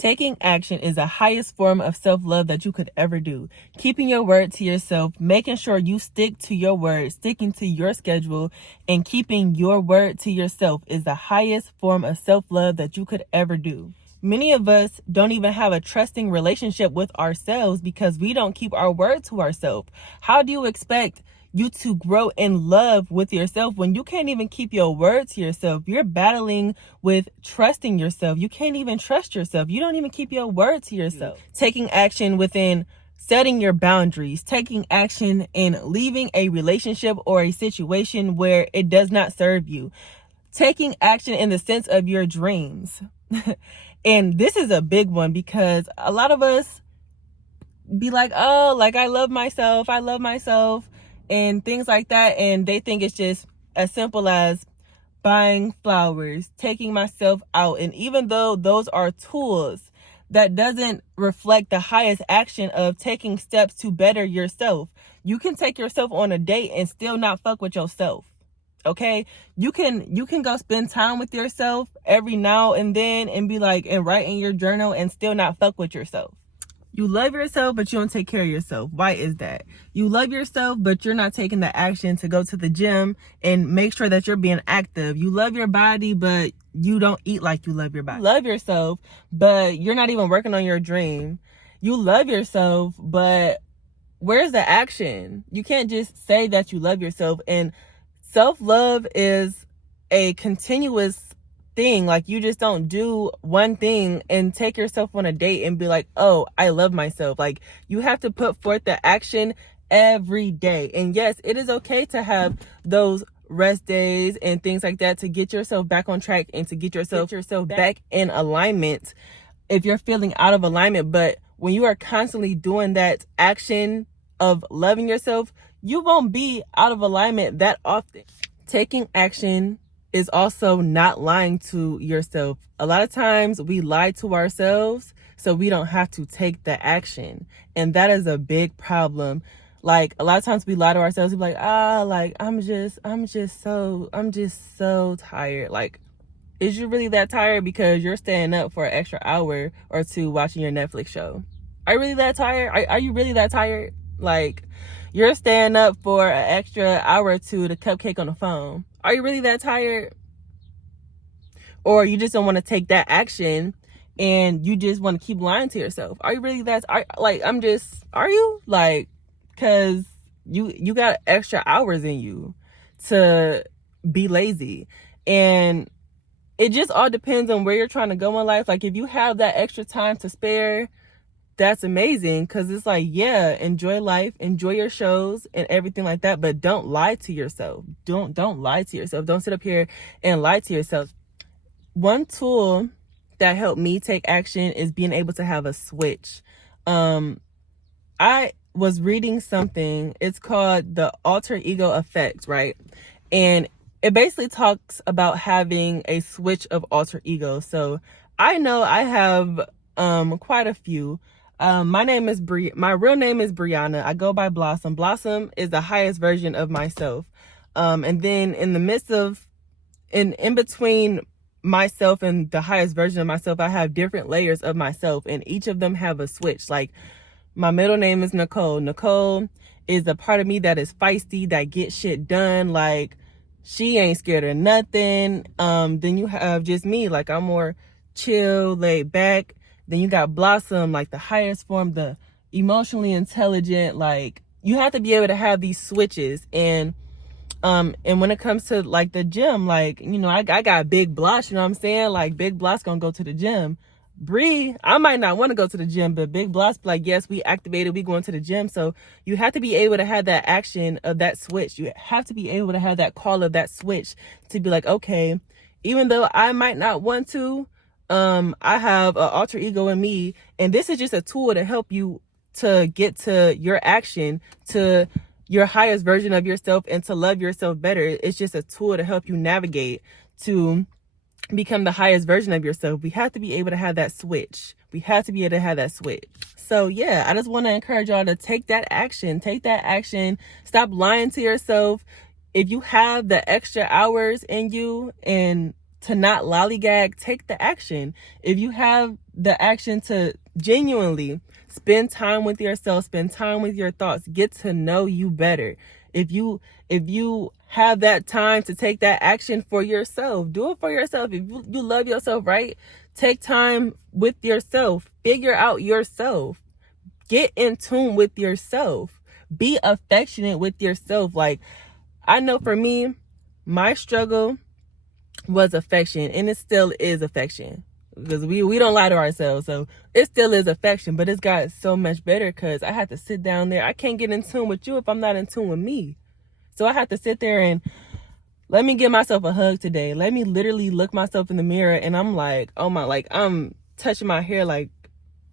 Taking action is the highest form of self-love that you could ever do. Keeping your word to yourself, making sure you stick to your word, sticking to your schedule, and keeping your word to yourself is the highest form of self-love that you could ever do. Many of us don't even have a trusting relationship with ourselves because we don't keep our word to ourselves. How do you expect you to grow in love with yourself when you can't even keep your word to yourself? You're battling with trusting yourself. You can't even trust yourself. You don't even keep your word to yourself. Taking action within setting your boundaries, taking action in leaving a relationship or a situation where it does not serve you, taking action in the sense of your dreams. And this is a big one because a lot of us be like, oh, like I love myself, and things like that. And they think it's just as simple as buying flowers, taking myself out. And even though those are tools, that doesn't reflect the highest action of taking steps to better yourself. You can take yourself on a date and still not fuck with yourself. Okay, you can go spend time with yourself every now and then and be like, and write in your journal and still not fuck with yourself. You love yourself, but you don't take care of yourself. Why is that? You love yourself, but you're not taking the action to go to the gym and make sure that you're being active. You love your body, but you don't eat like you love your body. You love yourself, but you're not even working on your dream. You love yourself, but where's the action? You can't just say that you love yourself. And self-love is a continuous thing. Like, you just don't do one thing and take yourself on a date and be like, oh, I love myself. Like, you have to put forth the action every day. And yes, it is okay to have those rest days and things like that to get yourself back on track and to get yourself back in alignment if you're feeling out of alignment. But when you are constantly doing that action of loving yourself, you won't be out of alignment that often. Taking action is also not lying to yourself. A lot of times we lie to ourselves so we don't have to take the action. And that is a big problem. Like, a lot of times we lie to ourselves. We're like, like, I'm just so tired. Like, is you really that tired because you're staying up for an extra hour or two watching your Netflix show? Are you really that tired? Are you really that tired? Like, you're staying up for an extra hour or two to cupcake on the phone. Are you really that tired? Or you just don't want to take that action and you just want to keep lying to yourself? Are you really that, are you? Like, because you got extra hours in you to be lazy. And it just all depends on where you're trying to go in life. Like, if you have that extra time to spare, that's amazing, because it's like, yeah, enjoy life, enjoy your shows and everything like that, but don't lie to yourself. Don't lie to yourself. Don't sit up here and lie to yourself. One tool that helped me take action is being able to have a switch. I was reading something, it's called the alter ego effect, right? And it basically talks about having a switch of alter ego. So I know I have quite a few. My real name is Brianna. I go by Blossom. Blossom is the highest version of myself. And then in the midst of, in between myself and the highest version of myself, I have different layers of myself, and each of them have a switch. Like, my middle name is Nicole. Nicole is a part of me that is feisty, that gets shit done. Like, she ain't scared of nothing. Then you have just me, like, I'm more chill, laid back. Then you got Blossom, like the highest form, the emotionally intelligent. Like, you have to be able to have these switches. And when it comes to like the gym, like, you know, I got Big Bloss, you know what I'm saying? Like, Big Bloss gonna go to the gym. Bree, I might not want to go to the gym, but Big Bloss, like, yes, we activated, we going to the gym. So you have to be able to have that action of that switch. You have to be able to have that call of that switch to be like, okay, even though I might not want to, I have an alter ego in me, and this is just a tool to help you to get to your action, to your highest version of yourself, and to love yourself better. It's just a tool to help you navigate to become the highest version of yourself. We have to be able to have that switch. So yeah, I just want to encourage y'all to take that action. Stop lying to yourself. If you have the extra hours in you and to not lollygag, take the action. If you have the action to genuinely spend time with yourself, spend time with your thoughts, get to know you better. If you have that time to take that action for yourself, do it for yourself. If you love yourself, right? Take time with yourself. Figure out yourself. Get in tune with yourself. Be affectionate with yourself. Like, I know for me, my struggle was affection, and it still is affection, because we don't lie to ourselves. So it still is affection, but it's got so much better because I had to sit down there. I can't get in tune with you if I'm not in tune with me. So I have to sit there and let me give myself a hug today. Let me literally look myself in the mirror, and I'm like, oh my, like, I'm touching my hair like,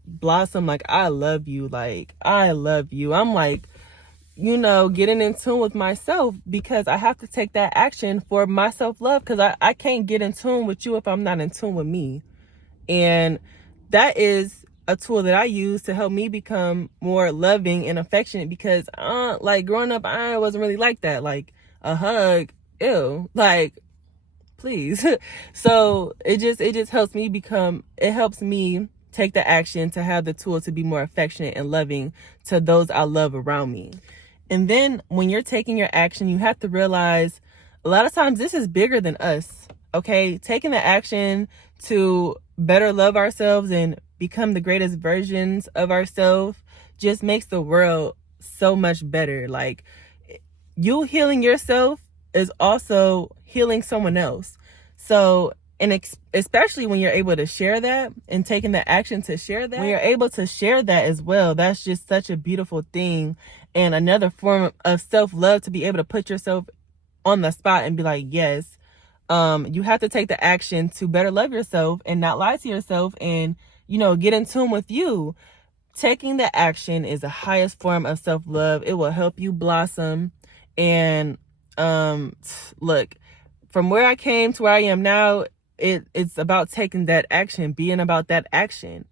Blossom, like, I love you. Like, I love you. I'm like, getting in tune with myself, because I have to take that action for my self-love, because I can't get in tune with you if I'm not in tune with me. And that is a tool that I use to help me become more loving and affectionate, because like, growing up, I wasn't really like that. Like, a hug, ew, like, please. So it just helps me take the action to have the tool to be more affectionate and loving to those I love around me. And then when you're taking your action, you have to realize a lot of times this is bigger than us. Okay, taking the action to better love ourselves and become the greatest versions of ourselves just makes the world so much better. Like, you healing yourself is also healing someone else. So, and especially when you're able to share that and taking the action to share that, when you're able to share that as well, that's just such a beautiful thing. And another form of self-love, to be able to put yourself on the spot and be like, yes, you have to take the action to better love yourself and not lie to yourself, and, get in tune with you. Taking the action is the highest form of self-love. It will help you blossom. And look, from where I came to where I am now, it's about taking that action, being about that action.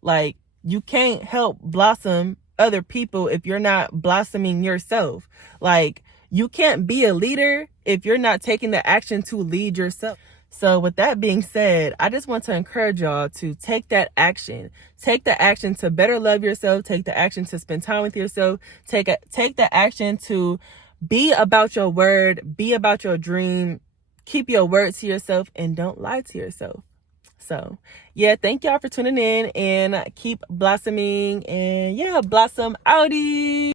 Like, you can't help blossom other people if you're not blossoming yourself. Like, you can't be a leader if you're not taking the action to lead yourself. So with that being said, I just want to encourage y'all to take that action. Take the action to better love yourself. Take the action to spend time with yourself. Take the action to be about your word. Be about your dream. Keep your word to yourself, and don't lie to yourself. So, yeah, thank y'all for tuning in, and keep blossoming, and yeah, blossom outie.